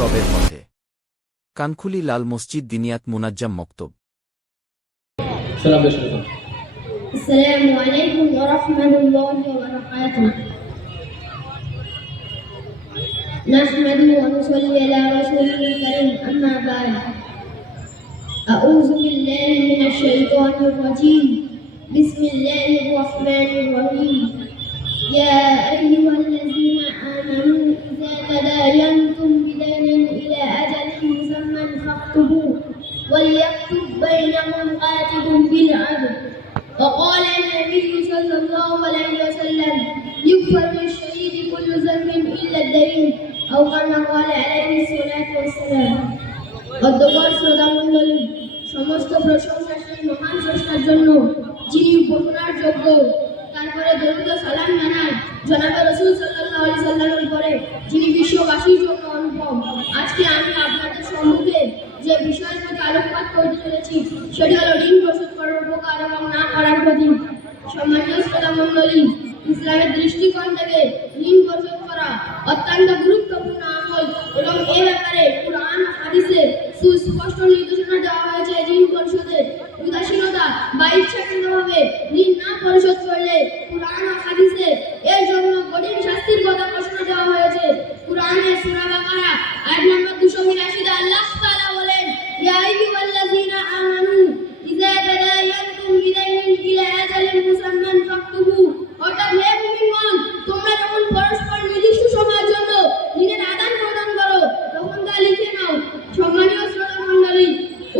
রবের পথে। কানখুলি লাল মসজিদ দিনিয়াত মুনাজ্জাম মক্তব। আসসালামু আলাইকুম ওয়া রাহমাতুল্লাহি ওয়া বারাকাতুহু। নাহমাদুহু ওয়া নুসাল্লি আলা রাসূলিল কারীম, আম্মা বা'দ। আউযু বিল্লাহি মিনাশ শাইতানির রাজীম। বিসমিল্লাহির রাহমানির রাহিম। ইয়া আইয়ুহাল্লাযীনা আমানু ইযা তাদায়ানতুম বিদাইনিন ইলা আজালিন মুসাম্মান ফাকতুবু ওয়ালিয়াক্তুব বাইনাকুম কাতিবুন বিল আদল। وقال النبي صلى الله عليه وسلم: يغفر للشهيد كل ذنب إلا الدين، أو كما قال عليه الصلاة والسلام। অধ্যক্ষর শ্রোতামণ্ডলী, সমস্ত প্রশংসা সেই মহান স্রষ্টার জন্য যিনি উপাসনার যোগ্য। তারপরে দরুদ ও সালাম জানাই জনাবে রাসূল সাল্লাল্লাহু আলাইহি সাল্লামের উপরে, যিনি বিশ্ববাসীর জন্য অনুপম। আজকে আমি আপনাদের সম্মুখে যে বিষয়ের প্রতি আলোকপাত করতে চলেছি সেটি হলো ঋণ পরিশোধ করার উপকার এবং না করার প্রতি। সম্মানীয় শ্রোতামণ্ডলী, ইসলামের দৃষ্টিকোণ থেকে ঋণ পরিশোধ করা অত্যন্ত গুরুত্বপূর্ণ আমল এবং এ ব্যাপারে কুরআন ও হাদিসে সুস্পষ্ট নির্দেশনা দেওয়া হয়েছে। ঋণ পরিশোধের উদাসীনতা বা ইচ্ছাকৃতভাবে ঋণ না পরিশোধ করলে কুরআন ও হাদিসে এর জন্য কঠিন শাস্তির কথা ঘোষণা দেওয়া হয়েছে। কুরআনের সূরা বাকারা আয়াত নম্বর 282 আল্লাহ তাআলা বলেন, ইয়া আইয়ুহাল্লাযীনা আমানু ইযা তাদায়ানতুম বিদাইনিন ইলা আজালিন মুসাম্মান ফাকতুবু। অর্থাৎ হে মুমিনগণ, তোমরা যখন পরস্পর নির্দিষ্ট সময়ের জন্য ঋণের আদান প্রদান করো তখন তা লিখে নাও। সম্মানীয় শ্রোতামণ্ডলী,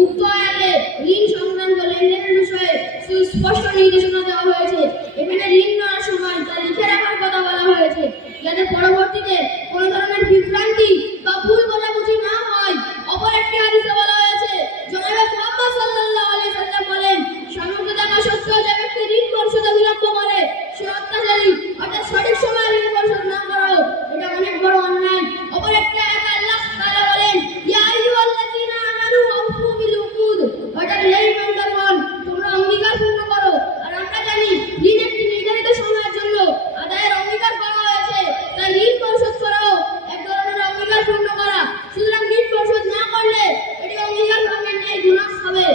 উক্ত আয়াতে ঋণ সংক্রান্ত লেনদেনের বিষয়ে সুস্পষ্ট নির্দেশনা দেওয়া হয়েছে। এখানে ঋণ নেওয়ার সময় তা লিখে রাখার কথা বলা হয়েছে, যাতে পরবর্তীতে কোনো ধরনের বিভ্রান্তি বা ভুল বোঝাবুঝি না হয়। অপর একটি হাদিসে বলা হয়েছে, জনাবে মুহাম্মদ সাল্লাল্লাহু আলাইহি সাল্লাম বলেন, সমগ্র থাকা সত্ত্বেও যে ব্যক্তি ঋণ পরিশোধে বিলম্ব করে সে অত্যাচারী। অর্থাৎ সঠিক সময়ে ঋণ পরিশোধ না করা এটা অনেক বড় অন্যায়। অপর একটি আয়াতে আল্লাহ তাআলা বলেন, ইয়া আইয়ুহাল্লাযীনা আমানু আউফু বিল উকুদ। অর্থাৎ হে ঈমানদারগণ, তোমরা অঙ্গীকার পূর্ণ করো। আর আমরা জানি ঋণ একটি নির্ধারিত সময়ের জন্য আদায়ের অঙ্গীকার করা হয়েছে, তাই ঋণ পরিশোধ করাও এক ধরনের অঙ্গীকার পূর্ণ করা। সুতরাং ঋণ পরিশোধ না করলে এটি অঙ্গীকার ভঙ্গের ন্যায় গুনাহ হবে।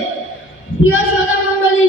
প্রিয় শ্রোতামণ্ডলী,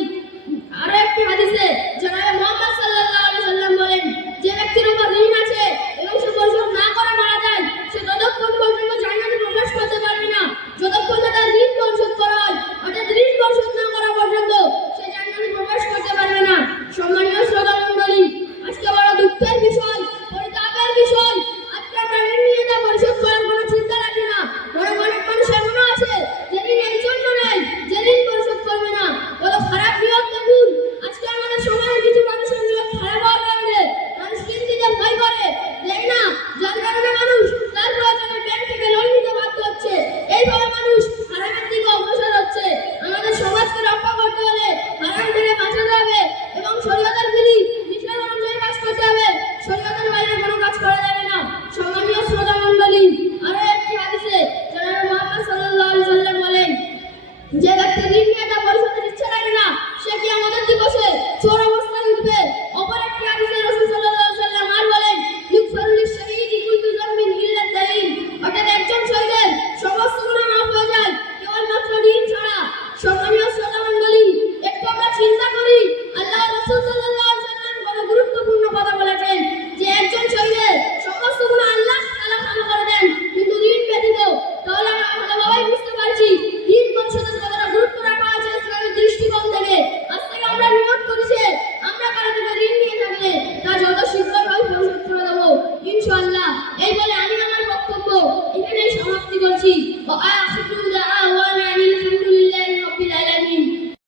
আরো একটি হাদিসে জনাবে মুহাম্মদ সাল্লাল্লাহু আলাইহি সাল্লাম বলেন, যে ব্যক্তির উপর ঋণ আছে এবং সে পরিশোধ না করে মারা যায় সে ততক্ষণ পর্যন্ত জান্নাতে প্রবেশ করতে পারবে না যতক্ষণ না তার ঋণ পরিশোধ করা হয়। অর্থাৎ ঋণ পরিশোধ না করা পর্যন্ত সে জান্নাতে প্রবেশ করতে পারবে না। সম্মানীয় শ্রোতামণ্ডলী, আজকে বড় দুঃখের বিষয়, পরিতাপের বিষয়, আজকে আমরা ঋণ নিয়ে তা পরিশোধ করার কোনো চিন্তা রাখি না। বরং অনেক মানুষ এমন আছে যে ঋণ এই জন্য নেয় যে ঋণ পরিশোধ করবে না। কত খারাপ নিয়ত দেখুন। আজকে আমাদের সমাজে কিছু মানুষের নিয়ত খারাপ হওয়ার কারণে মানুষ ঋণ দিতে ভয় করে, দেয় না, যার কারণে মানুষ তার প্রয়োজনে ব্যাংক থেকে লোন নিতে বাধ্য হচ্ছে। এইভাবে মানুষ হারামের দিকে অগ্রসর হচ্ছে। আমাদের সমাজকে রক্ষা করতে হলে হারাম থেকে বাঁচাতে হবে এবং শরীয়তের বিধি নিষেধ অনুযায়ী কাজ করতে হবে। শরীয়তের বাইরে কোনো কাজ করা যাবে না। সম্মানীয় শ্রোতামণ্ডলী, আরো একটি হাদিসে জনাবে মুহাম্মদ সাল্লাল্লাহু আলাইহি সাল্লাম বলেন, যে ব্যক্তি ঋণ নিয়ে তা পরিশোধের ইচ্ছা রাখে না সে কিয়ামতের দিবসে চোর অবস্থায় উঠবে। অপর একটি হাদিসে রাসূল সাল্লাল্লাহু আলাইহি সাল্লাম আর বলেন, ইগফারু লিশ-শাহীদি কুল্লু যামবিন ইল্লা আদ-দাইন। অর্থাৎ একজন শহীদের সমস্ত গুনাহ মাফ হয়ে যায় কেবলমাত্র ঋণ ছাড়া। সম্মানীয় শ্রোতামণ্ডলী, একটু আমরা চিন্তা করি, আল্লাহ রাসূল সাল্লাল্লাহু আলাইহি সাল্লাম বড় গুরুত্বপূর্ণ কথা বলেছেন যে একজন শহীদের সমস্ত গুনাহ আল্লাহ তাআলা ক্ষমা করে দেন, কিন্তু ঋণ ব্যতীত। তাহলে আমরা ভালোভাবে বুঝতে পারছি ঋণ পরিশোধের কতটা গুরুত্ব রাখা আছে ইসলামের দৃষ্টিকোণ থেকে। আজ থেকে আমরা নিয়ত করেছি আমরা কারো থেকে ঋণ নিয়ে থাকলে তা যত শীঘ্রই পরিশোধ করে দেবো ইনশাআল্লাহ। এই বলে আমি আমার বক্তব্য এখানেই সমাপ্তি করছি। ওয়া আখিরু দাওয়ানা